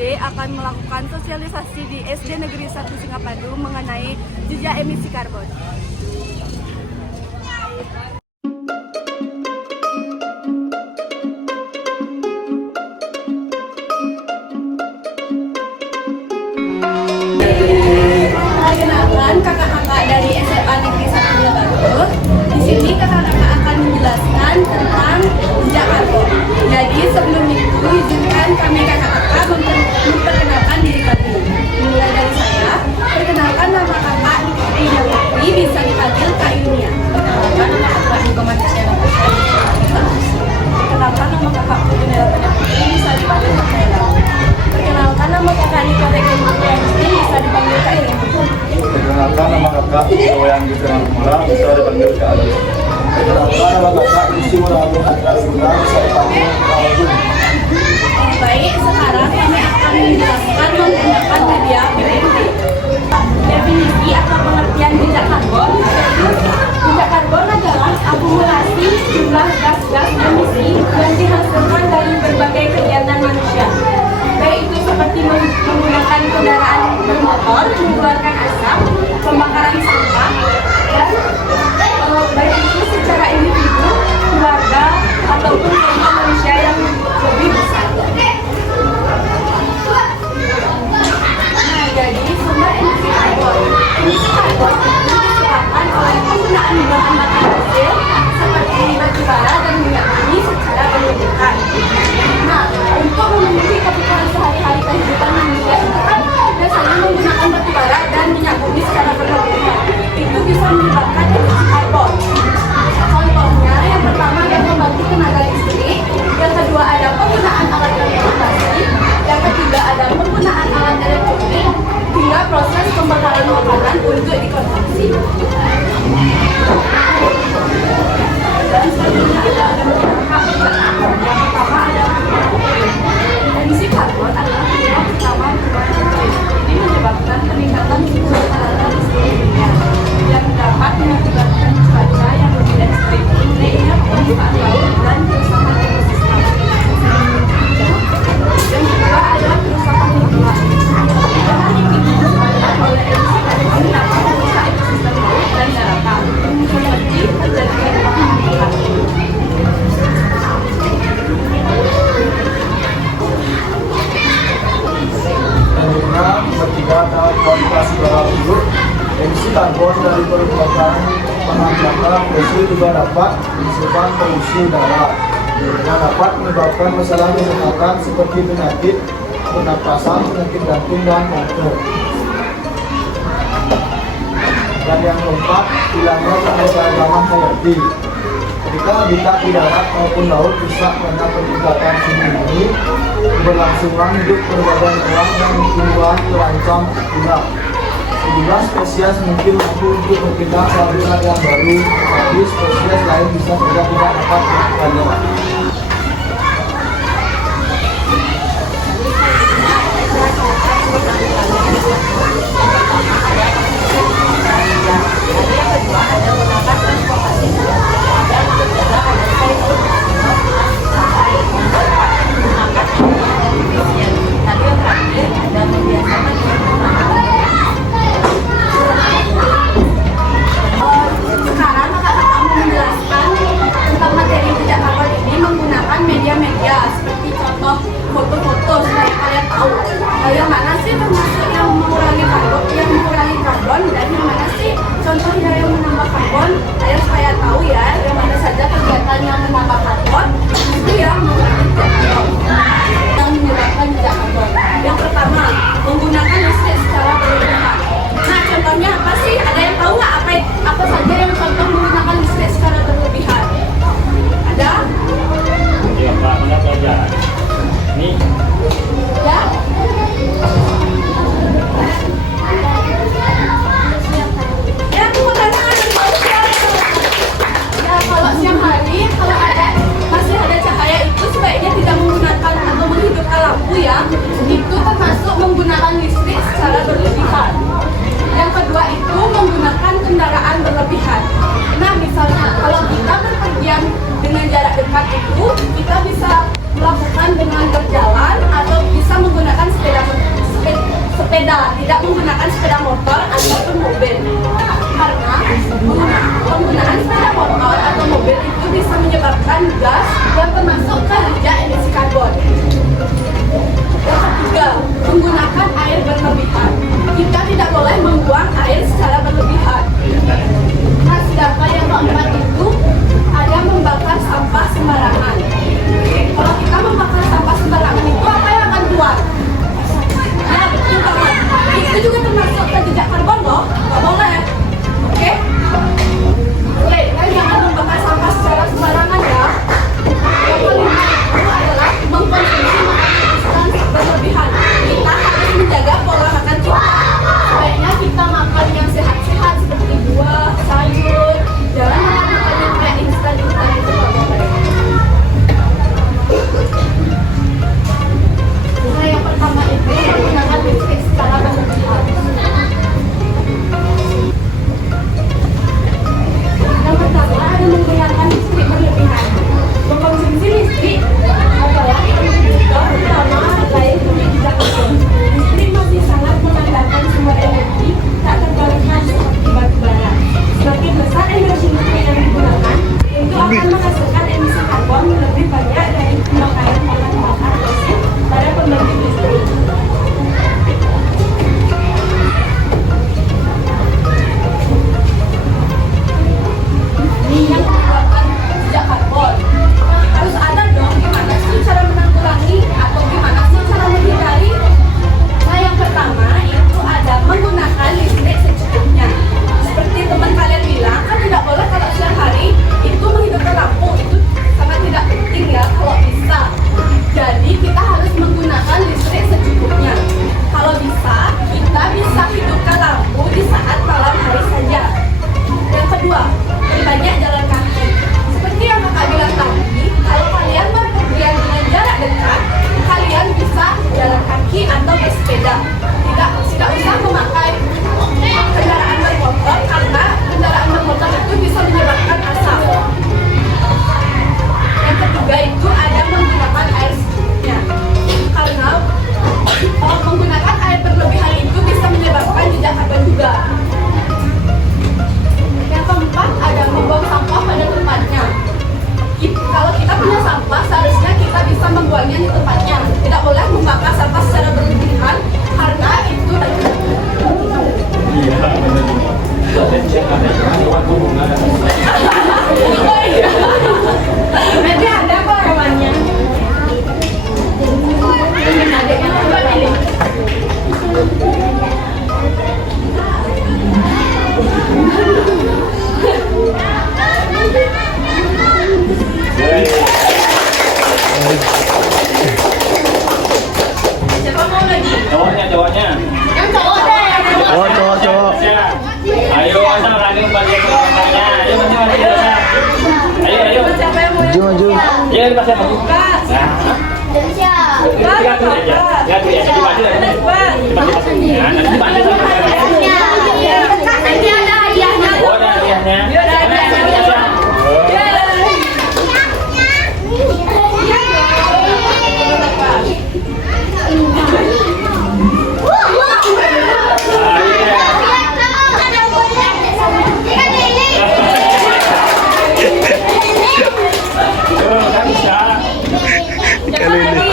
SD akan melakukan sosialisasi di SD Negeri 1 Singapadu mengenai jejak emisi karbon. Perkenalkan kakak-kakak dari SMA Negeri 1 Singapadu. Di sini kakak-kakak akan menjelaskan tentang jejak karbon. Jadi sebelum itu izinkan kami kakak-kakak memperkenalkan diri kami. Mulai dari saya, perkenalkan nama kakak Ida Putri, bisa dipanggil Kak Yunia. Perkenalkan nama kakak Niko Manusia. Perkenalkan nama kakak Putri Putri, bisa dipanggil Kak Ella. Perkenalkan nama kakak Niko Putri, bisa dipanggil Kak Ella. Perkenalkan nama kakak Soyang Gisela Mula, bisa dipanggil Kak Ali. Perkenalkan nama kakak Isi Mulabu Andra Sunda, bisa dipanggil Kak Agung. Baik, sekarang kami akan menjelaskan menggunakan media PPT. Definisi atau pengertian jejak karbon. Jejak karbon adalah akumulasi jumlah gas-gas emisi yang dihasilkan dari berbagai kegiatan manusia. Baik itu seperti menggunakan kendaraan bermotor, mengeluarkan asap, pembakaran sampah, dan baik itu secara individu, keluarga, ataupun kelompok manusia yang lebih besar. Nah, jadi sumber emisi karbon. Emisi karbon itu disebabkan oleh penggunaan bahan bakar fosil seperti batu bara dan minyak bumi secara berlebihan. Nah, untuk memenuhi kebutuhan sehari-hari kehidupan manusia itu kan biasanya menggunakan batu bara dan minyak bumi secara berlebihan. Itu bisa menyebabkan emisi karbon. Contohnya, yang pertama adalah membangkit tenaga listrik, yang kedua ada penggunaan alat transportasi, yang ketiga ada penggunaan alat elektronik, hingga proses pembakaran makanan untuk dikonsumsi. Dan selanjutnya ada yang pertama ada emisi karbon adalah penyebab utama perubahan iklim. Ini menyebabkan peningkatan suhu tenaga listrik yang dapat mengakibatkan cuaca yang lebih ekstrim, naiknya permukaan laut dan kerusakan ekosistem. Yang kedua adalah kerusakan lingkungan. Perubahan iklim disebabkan oleh emisi karbon dapat merusak ekosistem laut dan daratan, seperti terjadinya perubahan lingkungan. Ketiga adalah kualitas udara buruk. Emisi karbon dari perubahan bahan bakar fosil juga dapat menyebabkan polusi udara yang dapat menyebabkan masalah kesehatan seperti penyakit pernapasan, penyakit jantung dan kanker. Dan yang keempat, hilangnya keanekaragaman hayati. Ketika habitat di darat maupun laut rusak karena peningkatan suhu bumi, keberlangsungan hidup berbagai hewan dan tumbuhan terancam punah. Sejumlah spesies mungkin mampu untuk berpindah ke habitat yang baru, tapi spesies lain bisa saja tidak dapat melakukannya. Sekarang kakak-kakak mau menjelaskan tentang materi jejak karbon ini menggunakan media-media seperti contoh foto-foto supaya kalian tahu yang mana sih termasuk yang mengurangi karbon dan yang mana sih contohnya yang menambah karbon. Ayo supaya tahu ya yang mana saja kegiatan yang menambah karbon itu yang mengurangi karbon yang menyebabkan jejak karbon. Yang pertama, menggunakan listrik secara berlebihan. Nah, contohnya apa sih? Ada yang tahu nggak apa saja yang contoh menggunakan listrik secara berlebihan? Ada? Ya, Pak, mana pelajaran? Nih. Ya? Ya, tepuk tangan. Ya, kalau siang hari, kalau masih ada cahaya itu sebaiknya tidak menggunakan atau menghidupkan lampu ya. Itu termasuk menggunakan listrik secara berlebihan. Yang kedua itu menggunakan kendaraan berlebihan. Nah, misalnya kalau kita berpergian dengan jarak dekat itu, kita bisa melakukan dengan berjalan atau bisa menggunakan sepeda, tidak menggunakan sepeda motor ataupun mobil. Karena penggunaan sepeda motor atau mobil itu bisa menyebabkan gas yang termasuk ke jejak emisi karbon. Yang ketiga, menggunakan air berlebihan. Kita tidak boleh membuang air secara berlebihan. Nah, sedangkan yang keempat itu ada membakar sampah sembarangan. Kalau kita membakar sampah sembarangan itu apa yang akan keluar? Ya, betul banget. Itu juga termasuk ke jejak karbon loh. Nggak boleh. Oke? Oke, dan jangan membakar sampah secara sembarangan ya. Yang kelima itu adalah mengkonsumsi makanan berlebihan. Kita harus menjaga pola makan kita. Sebaiknya kita makan yang sehat-sehat seperti buah, sayur. Jangan makan yang kayak instan-instan itu nggak boleh. Nah, yang pertama itu menggunakan listrik secara berlebihan. Yang pertama ada menggunakan listrik berlebihan. Mengkonsumsi listrik adalah juga utama lain dari jejak karbon. Listrik masih sangat mengandalkan sumber energi tak terbarukan seperti batu bara. Semakin besar energi listrik yang digunakan, itu akan menghasilkan emisi karbon lebih banyak dari pemakaian bahan bakar fosil pada pembangkit listrik. Ini yang menyebabkan jejak karbon. Harus ada dong gimana sih cara menanggulangi atau gimana sih cara menghindari. Nah, yang pertama itu ada menggunakan listrik secukupnya. Seperti teman kalian bilang, kan tidak boleh kalau siang hari itu menghidupkan lampu, itu sangat tidak penting ya kalau bisa. Jadi kita harus menggunakan listrik secukupnya. Kalau bisa, kita bisa hidupkan lampu di saat malam hari saja. Yang kedua, banyak jalan kaki. Seperti yang kakak bilang tadi, kalau kalian berpergian dengan jarak dekat, kalian bisa jalan kaki atau bersepeda. Tidak usah memakai kendaraan bermotor karena kendaraan bermotor itu bisa menyebabkan asap. Yang ketiga itu ada menggunakan air secukupnya. Karena menggunakan air berlebihan itu bisa menyebabkan jejak karbon juga. Yang keempat ada membuang sampah pada tempatnya. Kalau kita punya sampah, seharusnya kita bisa membuangnya di tempatnya. Tidak boleh membakar sampah secara berlebihan karena itu Iya, benar. Dan cek ada lewat hubungan. oh iya. Nanti ada kok hewannya. Dengan adiknya coba pilih. Siapa mau lagi? Cowoknya. Yang cowok deh. Oh, cowok. Ayo, asal lagi bagian tengahnya. Ayo masing-masing dosa. Ayo. Siapa yang mau? Maju. Iya, pasnya mau. Kas. Lihat dulu aja. Lihat dulu ya. Jadi maju lagi. Cepat. Ya, nanti maju lagi. Nanti ada hadiahnya. Oh, ada hadiahnya. Iya, ada hadiahnya. Oh. Iya. Kan bisa. Siapa lagi?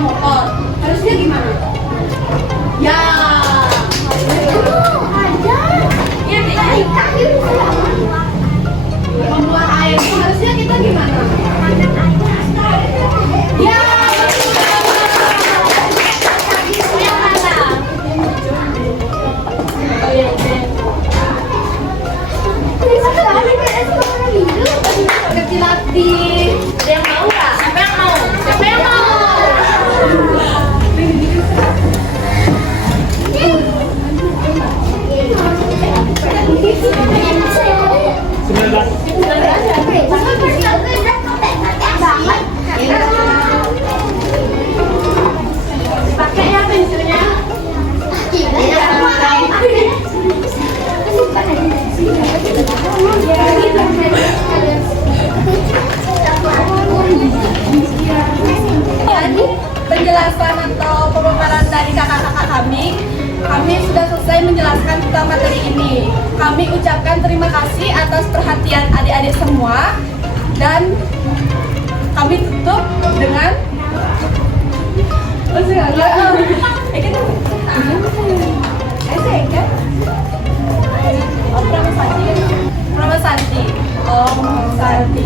motor. Harusnya gimana? Ya. Iya, membuang air itu harusnya kita gimana? Ya. Kecil hati. Ada yang mau nggak? Siapa yang mau? Siapa yang mau? Pakai ya pensilnya. Jadi penjelasan atau pemaparan dari kakak-kakak kami sudah selesai menjelaskan tentang materi ini. Kami ucapkan terima kasih atas perhatian adik-adik semua dan kami tutup dengan Pramasati. Oh, Santi.